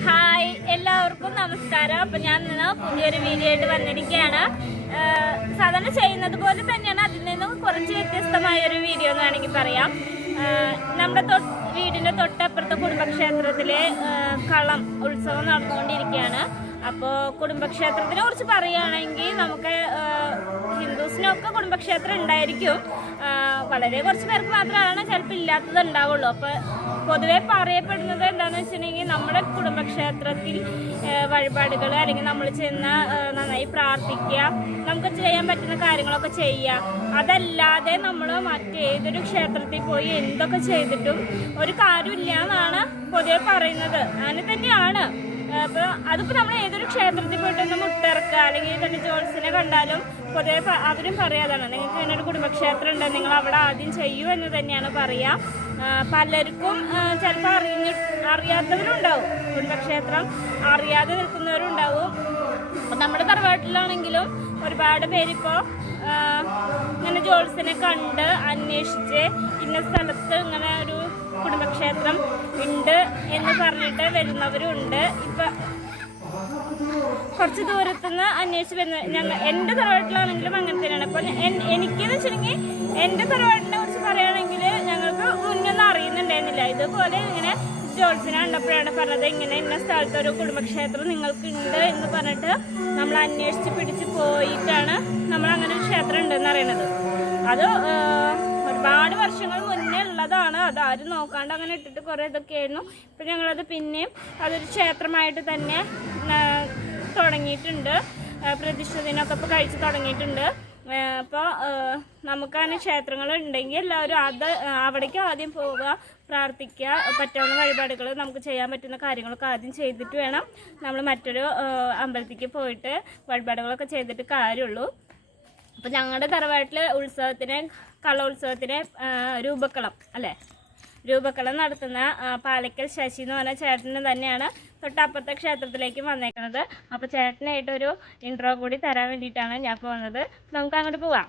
Hi, എല്ലാവർക്കും നമസ്കാരം. അപ്പം ഞാൻ ഇന്ന് പുതിയൊരു വീഡിയോ ആയിട്ട് വന്നിരിക്കുകയാണ്. സാധാരണ ചെയ്യുന്നത് പോലെ തന്നെയാണ്, അതിൽ നിന്നും കുറച്ച് വ്യത്യസ്തമായൊരു വീഡിയോ എന്ന് വേണമെങ്കിൽ പറയാം. നമ്മുടെ വീടിൻ്റെ തൊട്ടപ്പുറത്തെ കുടുംബക്ഷേത്രത്തിലെ കളം ഉത്സവം നടന്നുകൊണ്ടിരിക്കുകയാണ്. അപ്പോൾ കുടുംബക്ഷേത്രത്തിനെ കുറിച്ച് പറയുകയാണെങ്കിൽ നമുക്ക് ഹിന്ദുസിനൊക്കെ കുടുംബക്ഷേത്രം ഉണ്ടായിരിക്കും. വളരെ കുറച്ച് പേർക്ക് മാത്രമാണ് ചിലപ്പോൾ ഇല്ലാത്തത് ഉണ്ടാവുള്ളൂ. അപ്പോൾ പൊതുവെ പറയപ്പെടുന്നത് എന്താണെന്ന് വെച്ചിട്ടുണ്ടെങ്കിൽ നമ്മുടെ കുടുംബക്ഷേത്രത്തിൽ വഴിപാടുകൾ അല്ലെങ്കിൽ നമ്മൾ ചെന്ന് നന്നായി പ്രാർത്ഥിക്കുക, നമുക്ക് ചെയ്യാൻ പറ്റുന്ന കാര്യങ്ങളൊക്കെ ചെയ്യുക. അതല്ലാതെ നമ്മൾ മറ്റേതൊരു ക്ഷേത്രത്തിൽ പോയി എന്തൊക്കെ ചെയ്തിട്ടും ഒരു കാര്യമില്ല എന്നാണ് പൊതുവെ പറയുന്നത്. അങ്ങനെ തന്നെയാണ്. അപ്പോൾ അതിപ്പോൾ നമ്മൾ ഏതൊരു ക്ഷേത്രത്തിൽ പോയിട്ടൊന്ന് മുട്ടിറക്കുക അല്ലെങ്കിൽ തന്നെ ജോത്സ്യനെ കണ്ടാലും പൊതുവെ അവരും പറയാതാണ്, നിങ്ങൾക്ക് ഇങ്ങനെ ഒരു കുടുംബക്ഷേത്രം ഉണ്ട്, നിങ്ങൾ അവിടെ ആദ്യം ചെയ്യൂ എന്ന് തന്നെയാണ് പറയുക. പലർക്കും ചിലപ്പോൾ അറിയാത്തവരുണ്ടാവും, കുടുംബക്ഷേത്രം അറിയാതെ നിൽക്കുന്നവരുണ്ടാവും. അപ്പം നമ്മുടെ തറവാട്ടിലാണെങ്കിലും ഒരുപാട് പേരിപ്പോൾ ഇങ്ങനെ ജോത്സ്യനെ കണ്ട് അന്വേഷിച്ച് ഇന്ന സ്ഥലത്ത് ഇങ്ങനെ ഒരു കുടുംബക്ഷേത്രം ഉണ്ട് എന്ന് പറഞ്ഞിട്ട് വരുന്നവരുണ്ട്. ഇപ്പം കുറച്ച് ദൂരത്തുനിന്ന് അന്വേഷിച്ച് വരുന്ന എൻ്റെ തറവാട്ടിലാണെങ്കിലും അങ്ങനെ തന്നെയാണ്. അപ്പോൾ എനിക്കെന്ന് വെച്ചിട്ടുണ്ടെങ്കിൽ എൻ്റെ തറവാട്ടിനെ കുറിച്ച് പറയുകയാണെങ്കിൽ ഞങ്ങൾക്ക് മുന്നൊന്നും അറിയുന്നുണ്ടായിരുന്നില്ല. ഇതുപോലെ ഇങ്ങനെ ജോത്സ്യനെ കണ്ടപ്പോഴാണ് പറഞ്ഞത്, ഇങ്ങനെ ഇന്ന സ്ഥലത്ത് ഒരു കുടുംബക്ഷേത്രം നിങ്ങൾക്കുണ്ട് എന്ന് പറഞ്ഞിട്ട് നമ്മൾ അന്വേഷിച്ച് പിടിച്ച് പോയിട്ടാണ് നമ്മൾ അങ്ങനെ ഒരു ക്ഷേത്രം ഉണ്ടെന്ന് അറിയണത്. അത് ഒരുപാട് വർഷങ്ങൾ മുന്നേ ഉള്ളതാണ്. അതാരും നോക്കാണ്ട് അങ്ങനെ ഇട്ടിട്ട് കുറേ ഇതൊക്കെയായിരുന്നു. ഇപ്പം ഞങ്ങളത് പിന്നെയും അതൊരു ക്ഷേത്രമായിട്ട് തന്നെ തുടങ്ങിയിട്ടുണ്ട്. പ്രതിഷ്ഠ ദിനമൊക്കെ ഇപ്പോൾ കഴിച്ച് തുടങ്ങിയിട്ടുണ്ട്. അപ്പോൾ നമുക്കങ്ങനെ ക്ഷേത്രങ്ങൾ ഉണ്ടെങ്കിൽ എല്ലാവരും അവിടേക്ക് ആദ്യം പോവുക, പ്രാർത്ഥിക്കുക, പറ്റാവുന്ന വഴിപാടുകൾ നമുക്ക് ചെയ്യാൻ പറ്റുന്ന കാര്യങ്ങളൊക്കെ ആദ്യം ചെയ്തിട്ട് വേണം നമ്മൾ മറ്റൊരു അമ്പലത്തിലേക്ക് പോയിട്ട് വഴിപാടുകളൊക്കെ ചെയ്തിട്ട് കാര്യമുള്ളൂ. അപ്പോൾ ഞങ്ങളുടെ തറവാട്ടിൽ കലോത്സവത്തിന് രൂപക്കളം നടത്തുന്ന പാലക്കൽ ശശി എന്ന് പറഞ്ഞ ചേട്ടന് തന്നെയാണ് തൊട്ടപ്പുറത്തെ ക്ഷേത്രത്തിലേക്ക് വന്നേക്കുന്നത്. അപ്പോൾ ചേട്ടനായിട്ടൊരു ഇൻട്രോ കൂടി തരാൻ വേണ്ടിയിട്ടാണ് ഞാൻ പോകുന്നത്. നമുക്ക് അങ്ങോട്ട് പോവാം.